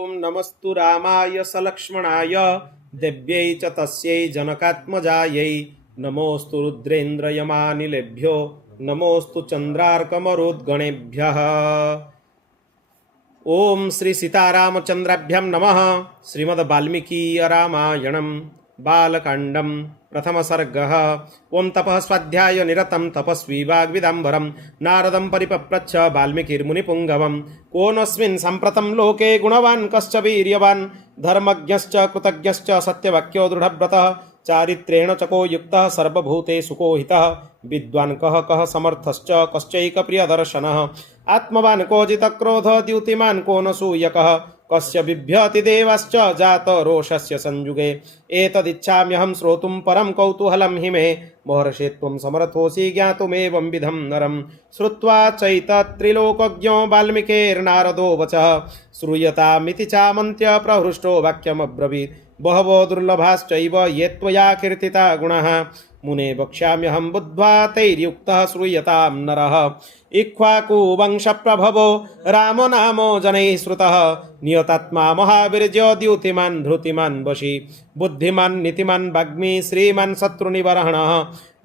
ओम नमस्तु रामाय सलक्ष्मणाय दिव्यै च तस्यै जनकात्मजायै नमोस्तु रुद्रेन्द्रयमानिलेभ्यो नमोस्तु चन्द्रार्कमरुद्गणेभ्यः। ओम श्री सीतारामचंद्राभ्यां नमः। श्रीमद् वाल्मीकि रामायणं बालकांडं प्रथम सर्गः। ओम तपः स्वाध्याय निरतं तपस्वी वाग्विदाम्बरं नारदं परिपप्रच्छ वाल्मीकिर्मुनिपुङ्गवं कोऽनस्मिन् सम्प्रतं लोके गुणवान् कश्च वीर्यवान् धर्मज्ञश्च कृतज्ञश्च सत्यवाक्यो दृढव्रतः चारित्रेण चको युक्तः सर्वभूतेषु को हितः विद्वान् कः समर्थश्च कश्चैकप्रियदर्शनः आत्मवान् को जितक्रोध द्युतिमान् को न सूयकः कस्य बिभ्यति देवश्च जात रोषस्य संयुगे एतदिच्छाम्यहं श्रोतुं परं कौतूहलं हि मे महर्षे त्वं समर्थोऽसि ज्ञातुमेवं विधं नरं श्रुत्वा चैतत्त्रिलोकज्ञो वाल्मीकिर्नारदो वचः श्रूयतामिति चामन्त्य प्रहृष्टो वाक्यमब्रवीत् बहवो दुर्लभाश्चैव ये त्वया कीर्तिता गुणाः मुने वक्ष्याम्यहं बुद्ध्वा तैर्युक्तः श्रूयतां नरः इक्ष्वाकुवंशप्रभवो रामो नामो जनैः श्रुतः नियतात्मा महावीर्यो द्युतिमान् धृतिमान् वशी बुद्धिमान् नीतिमान् वाग्मी श्रीमान् शत्रुनिवारणः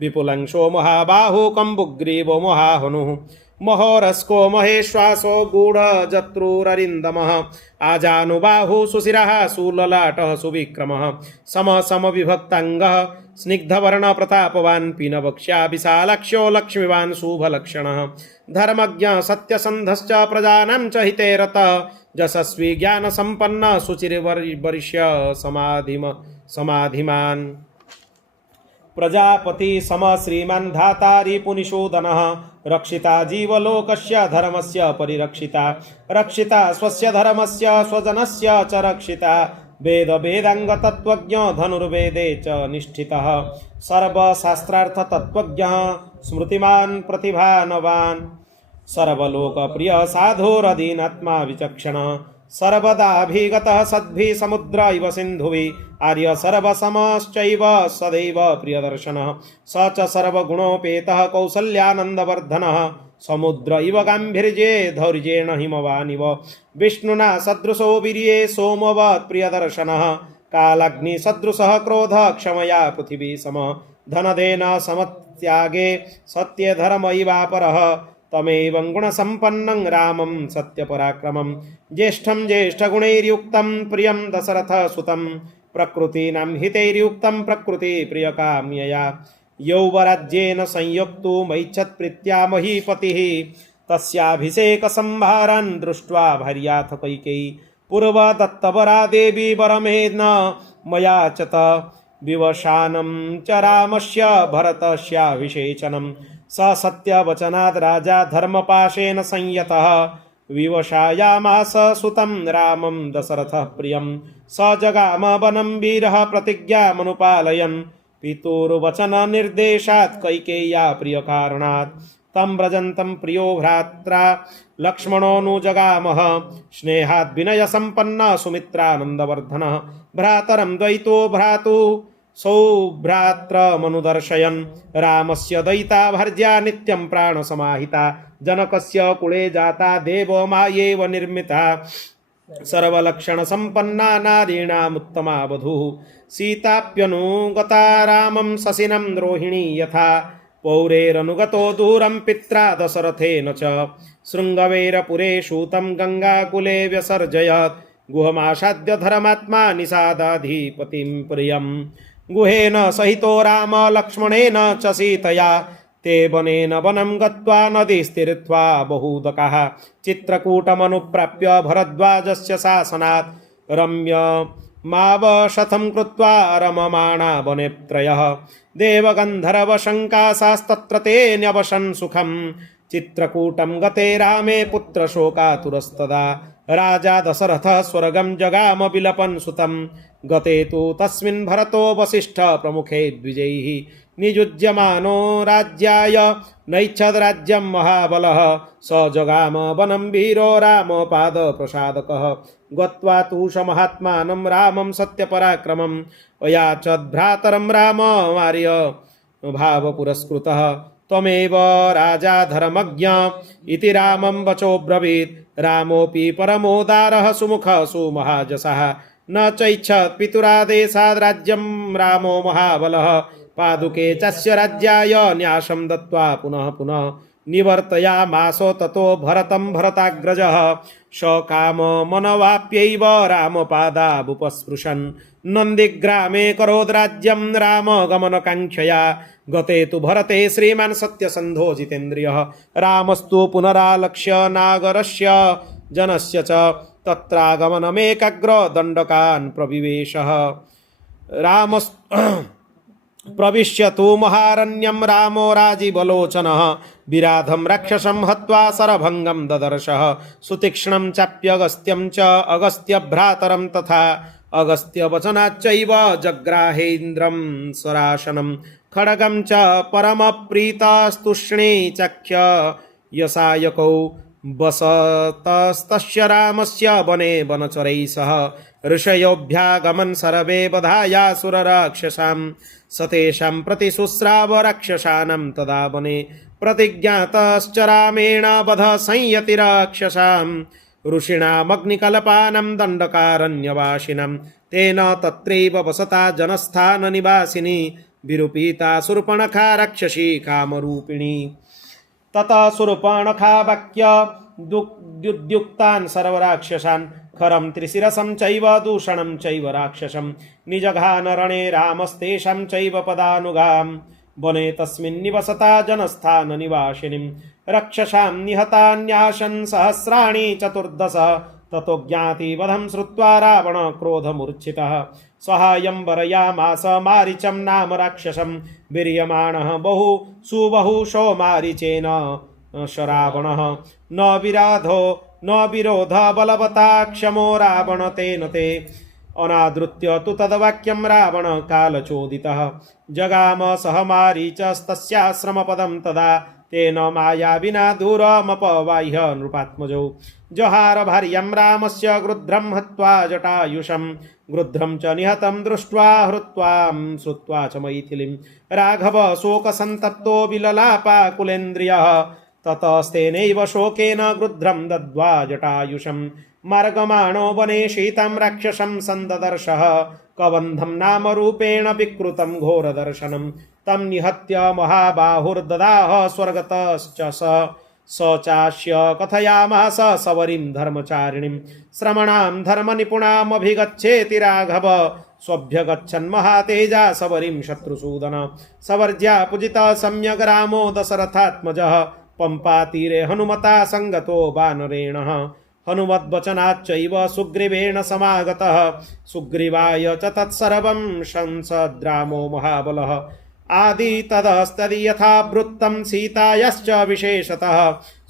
विपुलांशो महाबाहु कम्बुग्रीवो महाहनुः महोरस्को महेश्वासो गूढजत्रुररिन्दमः आजानुबाहु सुशिरः सुललाटः सुविक्रमः समविभक्ताङ्गः स्निग्धवर्णप्रतापवान् पीनवक्ष्या विशालाक्ष्यो लक्ष्मीवान् शुभलक्षणः धर्मज्ञ सत्यसन्धश्च प्रजानां च हिते रतः यशस्वी ज्ञानसम्पन्नः शुचिर्वरिष्य समाधिमान् प्रजापति सम श्रीमान् धातारि पुनिषोदनः रक्षिता जीवलोकस्य धर्मस्य परिरक्षिता रक्षिता स्वस्य धर्मस्य स्वजनस्य च रक्षिता वेद वेदांगतत्त्वज्ञ धनुर्वेदे च निष्ठितः सर्वशास्त्रार्थतत्त्वज्ञः स्मृतिमान् प्रतिभानवान् सर्वलोकप्रिय साधुरदीनात्मा विचक्षणः सर्वदाभिगतः सद्भिः समुद्र इव सिन्धुभिः आर्य सर्वसमश्चैव सदैव प्रियदर्शनः स च सर्वगुणोपेतः कौसल्यानन्दवर्धनः समुद्र इव गाम्भीर्ये धैर्येण हिमवानिव विष्णुना सदृशो वीर्ये सोमवत् प्रियदर्शनः कालाग्निसदृशः क्रोधः क्षमया पृथिवी समः धनधेन समत्यागे सत्ये धर्म इवापरः तमेवं गुणसम्पन्नं रामं सत्यपराक्रमं ज्येष्ठं ज्येष्ठगुणैर्युक्तं प्रियं दशरथसुतं प्रकृतीनां हितैर्युक्तं प्रकृतिप्रियकाम्यया यौवराज्येन संयुक्तुमैच्छत्प्रीत्या महीपतिः तस्याभिषेकसंभारान् दृष्ट्वा भार्याथ कैकेयी पूर्वदत्तवरा देवी वरमेन मयाचत विवशानं च रामस्य भरतस्याभिषेचनं स सत्यवचनाद् राजा धर्मपाशेन संयतः विवशायामास सुतं रामं दशरथः प्रियं स जगाम वनं वीरः प्रतिज्ञामनुपालयन् पितुर्वचन निर्देशात् कैकेय्या प्रियकारणात् तं व्रजन्तं प्रियो भ्रात्रा लक्ष्मणोऽनुजगामः स्नेहाद् विनयसम्पन्नः सुमित्रानन्दवर्धनः भ्रातरं द्वैतो भ्रातु सौभ्रात्रमनुदर्शयन् रामस्य दयिता भर्या नित्यं प्राणसमाहिता जनकस्य कुले जाता देवमायैव निर्मिता सर्वलक्षणसम्पन्ना नारीणामुत्तमा वधूः सीताप्यनुगता रामं शशिनं रोहिणी यथा पौरेरनुगतो दूरं पित्रा दशरथेन च शृङ्गवेरपुरे शूतं गङ्गाकुले व्यसर्जयत् गुहमासाद्य धर्मात्मा निषादाधिपतिं प्रियं गुहेन सहितो राम लक्ष्मणेन च सीतया ते वनेन वनं गत्वा नदीस्तीर्त्वा बहुदकः चित्रकूटमनुप्राप्य भरद्वाजस्य शासनात् रम्यमावशतं कृत्वा रममाणा वने त्रयः देवगन्धर्वशङ्कासास्तत्र ते न्यवसन् सुखं चित्रकूटं गते रामे पुत्रशोकातुरस्तदा राजा दशरथः स्वर्गं जगाम विलपन् सुतं गते तु तस्मिन् भरतो वसिष्ठ प्रमुखे द्विजैः नियुज्यमानो राज्याय नैच्छद्राज्यं महाबलः स जगाम वनं वीरो रामपादप्रसादकः गत्वा तु महात्मानं रामं सत्यपराक्रमम् अयाचद्भ्रातरं राममार्य भावपुरस्कृतः त्वमेव राजा धर्मज्ञ इति रामं वचोब्रवीत् रामोऽपि परमोदारः सुमुखः सुमहाजसः न चैच्छत् पितुरादेशाद् राज्यं रामो महाबलः पादुके चस्य राज्याय न्यासं दत्त्वा पुनः पुनः निवर्तयामासो ततो भरतं भरताग्रजः सकाममनवाप्यैव रामपादाबुपस्पृशन् नन्दिग्रामे करोद्राज्यं रामगमनकाङ्क्षया गते तु भरते श्रीमान् सत्यसन्धो जितेन्द्रियः रामस्तु पुनरालक्ष्य नागरस्य जनस्य च तत्रागमनमेकाग्र दण्डकान् प्रविवेशः रामस् प्रविश्यतु महारण्यं रामो राजीवलोचनः विराधं राक्षसं हत्वा सरभङ्गं ददर्शः सुतीक्ष्णं चाप्यगस्त्यं च अगस्त्यभ्रातरं तथा अगस्त्यवचनाच्चैव जग्राहेन्द्रं सरासनं खड्गं च परमप्रीतस्तूष्णे चक्ष्य यसायकौ वसतस्तस्य रामस्य वने वनचरैः सह ऋषयोऽभ्यागमन् सर्वे बधायासुरराक्षसां सतेषां प्रति शुश्राव राक्षसानां तदा वने प्रतिज्ञातश्च रामेण वध संयतिराक्षसां ऋषीणामग्निकल्पानां दण्डकारण्यवासिनां तेन तत्रैव वसता जनस्थाननिवासिनी विरूपिता शूर्पणखा राक्षसी कामरूपिणी ततः शूर्पणखा वाक्य दुद्युक्तान् सर्वराक्षसान् खरं त्रिशिरसं चैव दूषणं चैव राक्षसं निजघानरणे रामस्तेषां चैव पदानुगां वने तस्मिन् निवसता जनस्थाननिवासिनीं रक्षसां निहतान्याशन् सहस्राणि चतुर्दश ततो ज्ञातिवधं श्रुत्वा रावण क्रोधमूर्छितः सहायं वरयामास मारीचं नाम राक्षसं वीर्यमाणः सुबहुशो मारीचेन शरावणः न विरोध बलवता क्षमो रावण तेन ते अनादृत्य तु तद्वाक्यं रावण कालचोदितः जगाम सह मारीचस्तस्याश्रमपदं तदा तेन मायाविना दूरमपवाह्य नृपात्मजौ जहार भार्यं रामस्य गृध्रं हत्वा जटायुषं गृध्रं च निहतं दृष्ट्वा हृत्वां श्रुत्वा च मैथिलीं राघव शोकसन्तप्तो विललापाकुलेन्द्रियः ततस्तेनैव शोकेन गृध्रं दद्ध्वा जटायुषं मार्गमाणो वने शीतं राक्षसं सन्ददर्शः कबन्धं नाम रूपेण विकृतं घोरदर्शनं तं निहत्य महाबाहुर्ददाह स्वर्गतश्च स चास्य कथयामास सवरीं धर्मचारिणीं श्रमणां धर्मनिपुणामभिगच्छेति राघव स्वभ्यगच्छन् महातेजा सवरीं शत्रुसूदन सवर्ज्या पूजिता सम्यग् रामो दशरथात्मजः पंपातीरे हनुमता संगतो वानरेणः हनुमद्वचनाच्चैव सुग्रीवेण समागतः सुग्रीवाय च तत्सर्वं शंसद्रामो महाबलः आदि तदस्तद्यथा वृत्तं सीतायाश्च विशेषतः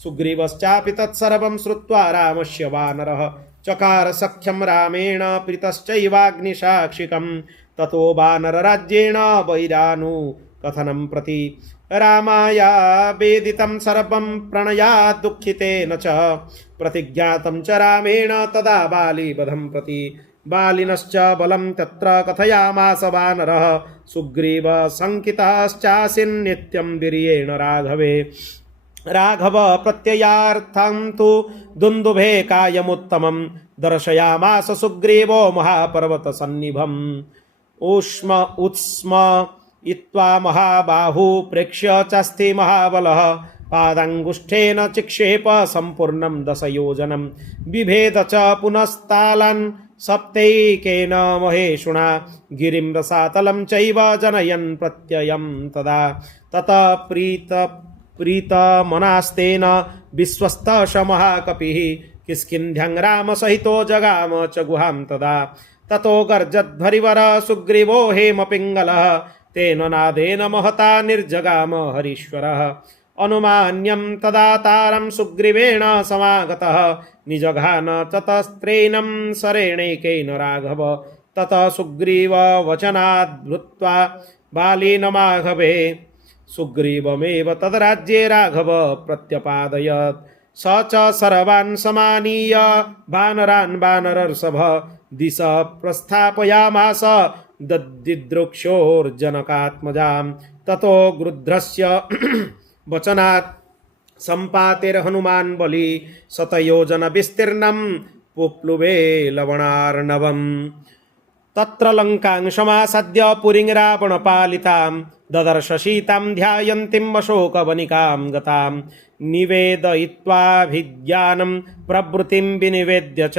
सुग्रीवश्चापि तत्सर्वं श्रुत्वा रामस्य वानरः चकार सख्यं रामेण प्रीतश्चैवाग्निसाक्षिकं ततो वानरराज्येन वैरानु कथनं प्रति रामाया वेदितं सर्वं प्रणयात् दुःखितेन च प्रतिज्ञातं च रामेण तदा बालीवधं प्रति बालिनश्च बलं तत्र कथयामास वानरः सुग्रीव शङ्कितश्चासीन्नित्यं वीर्येण राघवे राघव प्रत्ययार्थं तु दुन्दुभे कायमुत्तमं दर्शयामास सुग्रीवो महापर्वतसन्निभम् उत्स्म इत्वा महाबाहु प्रेक्ष्य चास्ति महाबलः पादाङ्गुष्ठेन चिक्षेप सम्पूर्णं दशयोजनं बिभेद च पुनस्तालान् सप्तैकेन महेशुना गिरिं रसातलं चैव जनयन् प्रत्ययं तदा ततः प्रीतमनास्तेन विश्वस्तः स महाकपिः किष्किन्ध्यं रामसहितो जगाम च गुहां तदा ततो गर्जद्भरिवर सुग्रीवो हेमपिङ्गलः तेन नादेन महता निर्जगाम हरीश्वरः अनुमान्यं तदा तारं सुग्रीवेण समागतः निजघान ततस्त्रेनं शरेणैकेन राघव ततः सुग्रीव वचनाद्भृत्वा बालीनमाघवे सुग्रीवमेव तद्राज्ये राघव प्रत्यपादयत् स च सर्वान् समानीय वानरान् वानरर्षभ दिश प्रस्थापयामास दद्दिदृक्षोर्जनकात्मजां ततो गृध्रस्य वचनात् सम्पातिर्हनुमान् बलि शतयोजन विस्तीर्णं पुप्लुवे लवणार्णवम् तत्र लङ्कां समासद्य पुरीं रावणपालितां ददर्श सीतां ध्यायन्तीम् अशोकवनिकां गतां निवेदयित्वाभिज्ञानं प्रवृत्तिं विनिवेद्य च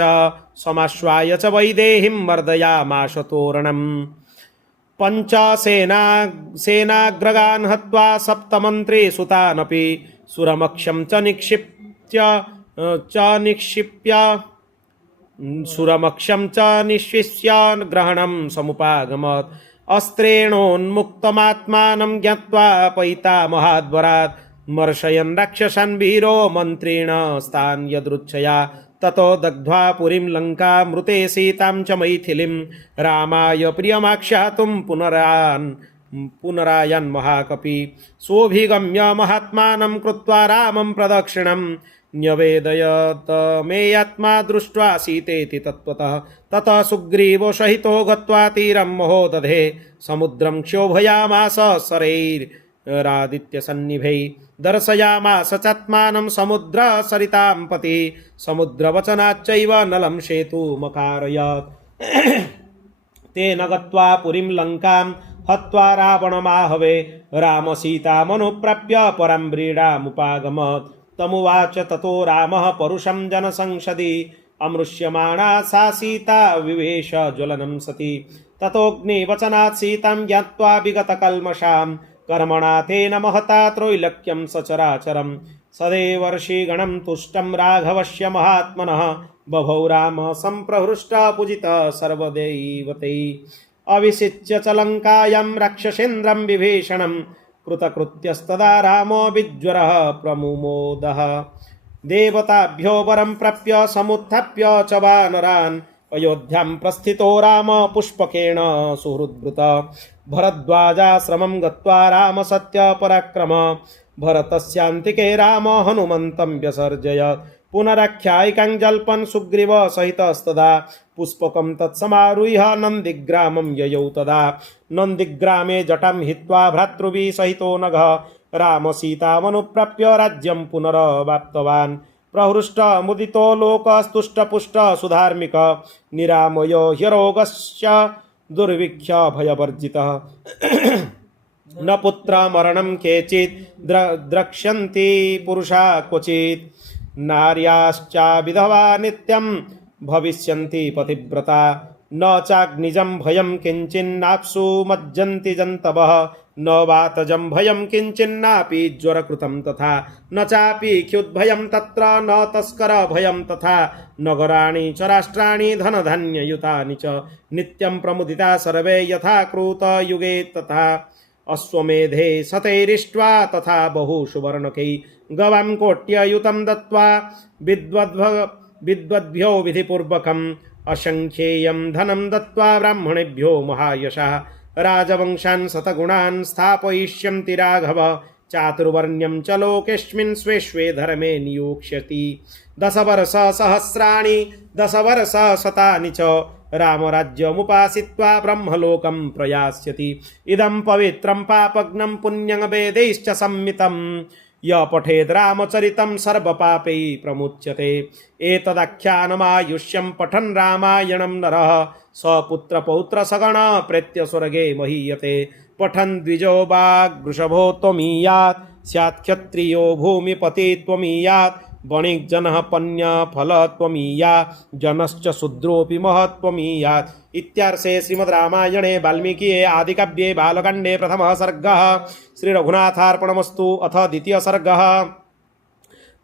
समाश्वाय च वैदेहीं मर्दयामाश तोरणम् सेनाग्रगान् हत्वा सप्तमन्त्री सुतानपि सुरमक्षं च निक्षिप्य सुरमक्षं च निःशिष्य ग्रहणं समुपागमत् अस्त्रेणोन्मुक्तमात्मानं ज्ञात्वा पैतामहाद्वरात् मर्शयन् राक्षसान् वीरो मन्त्रेण स्तान् यदृच्छया ततो दग्ध्वा पुरीं लङ्का मृते सीतां च मैथिलीं रामाय प्रियमाख्यातुं पुनरायन् महाकपि सोऽभिगम्य महात्मानं कृत्वा रामं प्रदक्षिणं न्यवेदयत मेयात्मा दृष्ट्वा सीतेति तत्त्वतः ततः सुग्रीवो सहितो गत्वा तीरं महोदधे समुद्रं क्षोभयामास शरैरादित्यसन्निभै दर्शयामास चात्मानं समुद्रसरितां पति समुद्रवचनाच्चैव नलं सेतुमकारयत् तेन गत्वा पुरीं लङ्कां हत्वा रावणमाहवे रामसीतामनुप्राप्य परं व्रीडामुपागमत् तमुवाच ततो रामः परुषं जनसंसदि अमृष्यमाणा सा सीता विवेश ज्वलनं सति ततोऽग्निवचनात् सीतां ज्ञात्वा विगतकल्मषां कर्मणा तेन महता त्रैलोक्यं सचराचरं सदेवर्षिगणं तुष्टं राघवस्य महात्मनः बभौ राम सम्प्रहृष्टः पूजितः सर्वदैवतैः अविसिच्य च लङ्कायां राक्षसेन्द्रं विभीषणं कृतकृत्यस्तदा रामो विज्वरः प्रमुमोदः देवताभ्यो वरं प्राप्य समुत्थाप्य च वानरान् अयोध्यां प्रस्थितो राम पुष्पकेण सुहृद्भृत भरद्वाजाश्रमं गत्वा राम सत्यपराक्रम भरतस्यान्तिके राम हनुमन्तं व्यसर्जयत् पुनराख्यायिकां जल्पन् सुग्रीव सहितस्तदा पुष्पकं तत्समारुह्य नन्दिग्रामं ययौ तदा नन्दिग्रामे जटां हित्वा भ्रातृभिः सहितो नघः राम सीतामनुप्राप्य राज्यं पुनरवाप्तवान् प्रहृष्टमुदितो लोकस्तुष्टपुष्टः सुधार्मिक निरामयो ह्यरोगस्य दुर्भिक्ष्य भयवर्जितः न पुत्रमरणं केचित् द्रक्ष्यन्ति पुरुषा क्वचित् नार्याश्चा विधवा नित्यं भविष्यन्ति पतिव्रता न चाग्निजं भयं किञ्चिन्नाप्सु मज्जन्ति जन्तवः न वातजं भयं किञ्चिन्नापि ज्वरकृतं तथा न चापि ख्युद्भयं तत्र न तस्कर भयं तथा नगराणि च राष्ट्राणि धनधान्ययुतानि च नित्यं प्रमुदिता सर्वे यथा कृतयुगे तथा अश्वमेधे शतैरिष्ट्वा तथा बहु सुवर्णकै गवां कोट्ययुतं दत्त्वा विद्वद्भ्यो विधिपूर्वकम् असंख्येयं धनं दत्त्वा ब्राह्मणेभ्यो महायशः राजवंशान् शतगुणान् स्थापयिष्यन्ति राघव चातुर्वर्ण्यं च लोकेऽस्मिन् स्वे स्वे धर्मे नियोक्ष्यति दशवर्षसहस्राणि दशवर्षशतानि च रामराज्यमुपासित्वा ब्रह्मलोकं प्रयास्यति इदं पवित्रं पापग्नं पुण्यं वेदैश्च संमितं य पठेद् रामचरितं सर्वपापैः प्रमुच्यते एतदाख्यानमायुष्यं पठन् रामायणं नरः स पुत्रपौत्रसगण प्रेत्य स्वर्गे महीयते पठन् द्विजो वाग्वृषभो त्वमीयात् स्यात् क्षत्रियो भूमिपति त्वमीयात् वणिक्जनः पन्यफलत्वमीया जनश्च शूद्रोऽपि महत्त्वमीयात् इत्यार्षे श्रीमद् रामायणे वाल्मीकिये आदिकाव्ये बालकाण्डे प्रथमः सर्गः श्रीरघुनाथार्पणमस्तु। अथ द्वितीयः सर्गः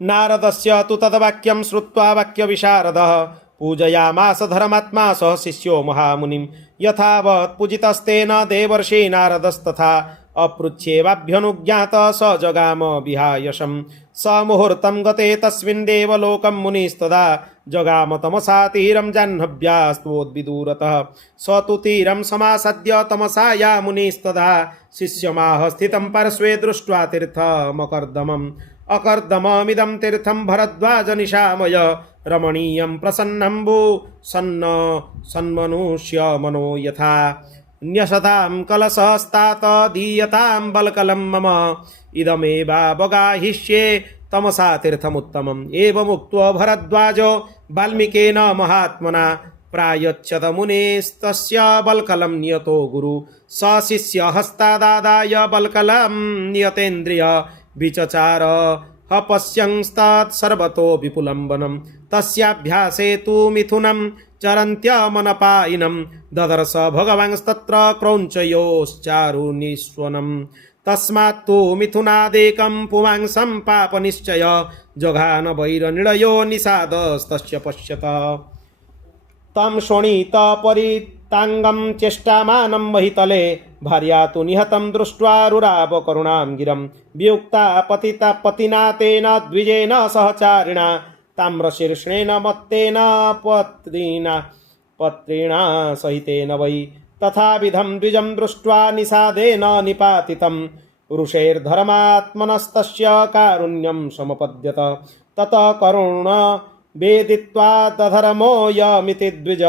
नारदस्य तु तद्वाक्यं श्रुत्वा वाक्यविशारदः पूजयामास धर्मात्मा सह शिष्यो महामुनिं यथावत् पूजितस्तेन देवर्षि नारदस्तथा अपृच्छेवाभ्यनुज्ञात स जगाम विहायशं स मुहूर्तं गते तस्मिन् देवलोकं मुनिस्तदा जगाम तमसा तीरं जाह्नव्यास्तोद्विदूरतः स तु तीरं समासद्य तमसा या मुनिस्तदा शिष्यमाह स्थितं पार्श्वे दृष्ट्वा तीर्थमकर्दमम् अकर्दममिदं तीर्थं भरद्वाजनिशामय रमणीयं प्रसन्नम्बु सन्मनुष्य मनो यथा न्यसतां कलशहस्तात् दीयतां बल्कलं मम इदमेवावगाहिष्ये तमसा तीर्थमुत्तमम् एवमुक्त्वा भरद्वाजो वाल्मीकेन महात्मना प्रायच्छत मुनेस्तस्य बल्कलं नियतो गुरु स शिष्य हस्तादादाय बल्कलं नियतेन्द्रिय विचचार पश्यंस्तात् सर्वतो विपुलं वनं तस्याभ्यासे तु मिथुनं चरन्त्यमनपायिनं ददर्श भगवांस्तत्र क्रौञ्चयोश्चारुनिस्वनं तस्मात् तु मिथुनादेकं पुमांसं पापनिश्चय जघान वैरनिलयो निषादस्तस्य पश्यत तं शोणित परितांगं चेष्टामानं महितले भार्या तु निहतं दृष्ट्वा रुराव करुणां गिरं वियुक्ता पतिता पतिना तेन द्विजेन सहचारिणा ताम्रशीर्षेण मत्तेन पत्रिणा सहितेन वै तथाविधं द्विजं दृष्ट्वा निषादेन निपातितं ऋषेर्धर्मात्मनस्तस्य कारुण्यं समपद्यत ततः करुण वेदित्वा दधर्मो यमिति द्विज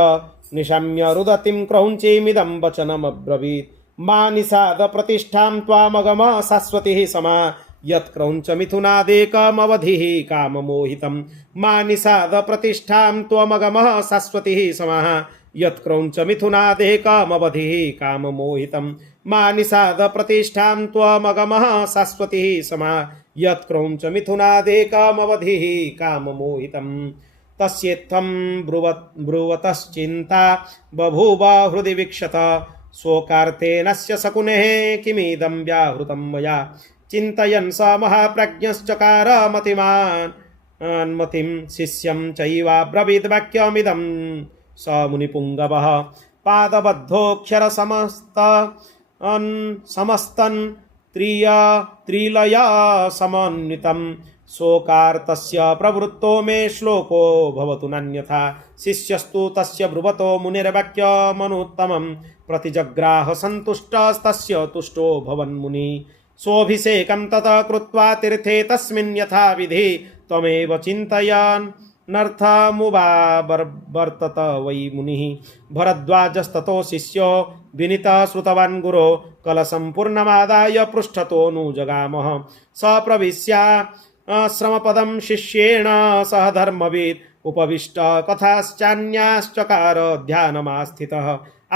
निशम्य रुदतिं क्रौञ्चीमिदं वचनमब्रवीत् मा निषाद प्रतिष्ठां त्वामगम शाश्वतिः समा यत्क्रौञ्च मिथुनादेकमवधिः काममोहितं मा निषाद प्रतिष्ठां त्वमगमः शाश्वतिः समः यत्क्रौञ्च मिथुनादेकमवधिः काममोहितं मा निषाद प्रतिष्ठां त्वमगमः शाश्वतिः समः यत्क्रौञ्च मिथुनादेकमवधिः काममोहितं तस्येत्थं ब्रुवतश्चिन्ता बभूव हृदि वीक्षत शोकार्तेनस्य शकुनेः किमिदं व्याहृतं मया चिन्तयन् स महाप्रज्ञश्चकार मतिं शिष्यं चैवाब्रवीद्वाक्यमिदं स मुनिपुङ्गवः पादबद्धोऽक्षरसमस्तन् त्रिलया समन्वितं शोकार्तस्य प्रवृत्तो मे श्लोको भवतु नान्यथा शिष्यस्तु तस्य ब्रुवतो मुनिर्वाक्यमनुत्तमं प्रतिजग्राह सन्तुष्टस्तस्य तुष्टो भवन्मुनिः सोऽभिषेकं ततः कृत्वा तीर्थे तस्मिन् यथा विधि त्वमेव चिन्तयन् नर्थमुवावर्तत वै मुनिः भरद्वाजस्ततो शिष्यो विनीतः श्रुतवान् गुरो कलशं पूर्णमादाय पृष्ठतोऽनुजगामः स प्रविश्य श्रमपदं शिष्येण सह धर्मवित् उपविष्ट कथाश्चान्याश्चकार ध्यानमास्थितः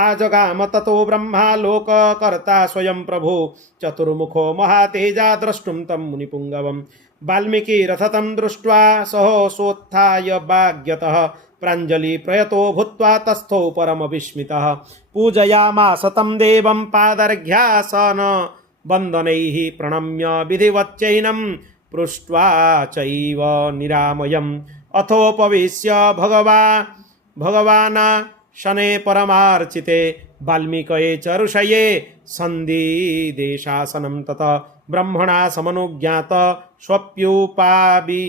आजगाम ततो ब्रह्मा लोककर्ता स्वयं प्रभु चतुर्मुखो महातेजा द्रष्टुं तं मुनिपुङ्गवं वाल्मीकिरथतं दृष्ट्वा सहोसोत्थाय भाग्यतः प्राञ्जलि प्रयतो भूत्वा तस्थौ परमविस्मितः पूजयामास तं देवं पादर्घ्यासन वन्दनैः प्रणम्य विधिवच्चैनं पृष्ट्वा चैव निरामयम् अथोपविश्य भगवान् शने परमार्चिते वाल्मीकये च ऋषये सन्धिदेशासनं ततः ब्रह्मणा समनुज्ञात सोऽप्युपाभि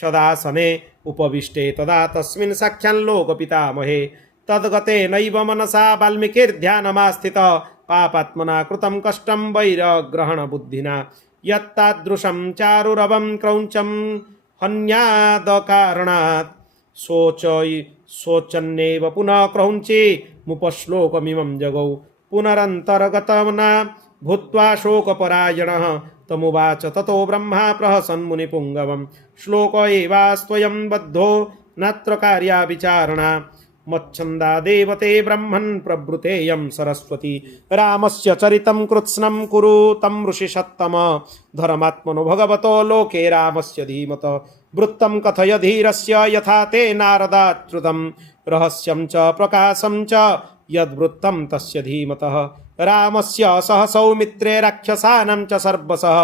सदासने उपविष्टे तदा तस्मिन् साक्षान् लोकपितामहे तद्गते नैव मनसा वाल्मीकिर्ध्यानमास्थितः पापात्मना कृतं कष्टं वैरग्रहणबुद्धिना यत्तादृशं चारुरवं क्रौञ्चं हन्यादकारणात् शोचन्नेव पुनः क्रौञ्चे मुपश्लोकमिमं जगौ पुनरन्तर्गतना भूत्वा शोकपरायणः तमुवाच ततो ब्रह्मा प्रहसन् मुनिपुङ्गवं श्लोक एवास्त्वयं बद्धो नात्र कार्या विचारणा मच्छन्दा देवते ब्रह्मन् प्रवृतेयं सरस्वती रामस्य चरितं कृत्स्नं कुरु तं ऋषिसत्तम धर्मात्मनो भगवतो लोके रामस्य धीमत वृत्तं कथय धीरस्य यथा ते नारदाच्छ्रुतं रहस्यं च प्रकाशं च यद्वृत्तं तस्य धीमतः रामस्य सह सौमित्रे राक्षसानां च सर्वशः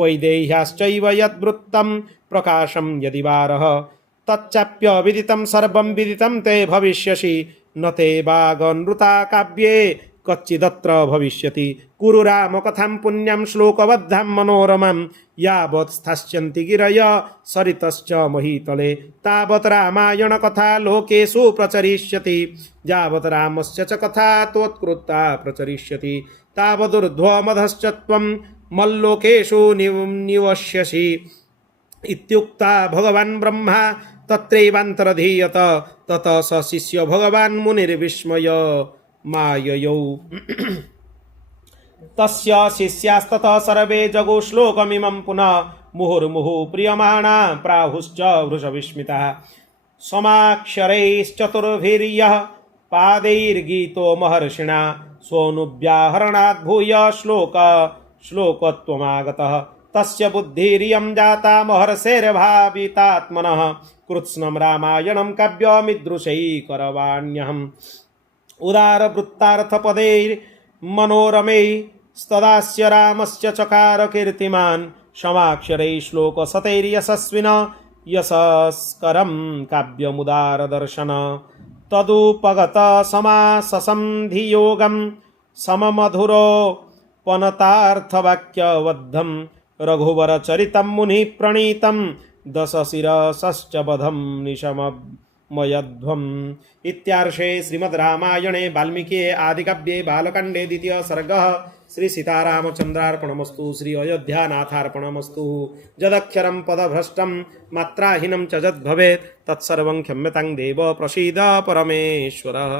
वैदेह्याश्चैव यद्वृत्तं प्रकाशं यदिवारः तच्चाप्यविदितं सर्वं विदितं ते भविष्यसि न ते वागनृता काव्ये कच्चिदत्र भविष्यति कुरु रामकथां पुण्यं श्लोकबद्धां मनोरमां यावत् स्थास्यन्ति गिरय सरितश्च महीतले तावत् रामायणकथा लोकेषु प्रचरिष्यति यावत् रामस्य च कथा त्वत्कृता प्रचरिष्यति तावदूर्ध्वमधश्च त्वं मल्लोकेषु निवस्यसि इत्युक्ता भगवान् ब्रह्मा तत्रैवान्तरधीयत ततः स शिष्यो भगवान् मुनिर्विस्मय माययौ तस्य शिष्यास्ततः सर्वे जगो श्लोकमिमं पुनः मुहुर्मुहुः प्रियमाणा प्राहुश्च वृषविस्मिताः समाक्षरैश्चतुर्भिर्यः पादैर्गीतो महर्षिणा सोऽनुव्याहरणात् भूय श्लोकत्वमागतः तस्य बुद्धिरियं जाता महर्षेर्भावितात्मनः कृत्स्नं रामायणं काव्यमिदृशैकरवाण्यहम् उदारवृत्तार्थपदैर्मनोरमैस्तदास्य रामस्य चकार कीर्तिमान् समाक्षरैः श्लोकशतैर्यशस्विना यशस्करं काव्यमुदारदर्शन तदुपगत समाससन्धियोगं सममधुरोपनतार्थवाक्यबद्धं रघुवरचरितं मुनिप्रणीतं दशशिरसश्च वधं निशममयध्वम् इत्यार्षे श्रीमद् रामायणे वाल्मीकि आदिकाव्ये बालकाण्डे द्वितीय सर्गः श्री सीतारामचन्द्रार्पणमस्तु श्री अयोध्यानाथार्पणमस्तु यदक्षरं पदभ्रष्टं मात्राहीनं च यद्भवेत् तत्सर्वं क्षम्यतां देव प्रसीद परमेश्वरः।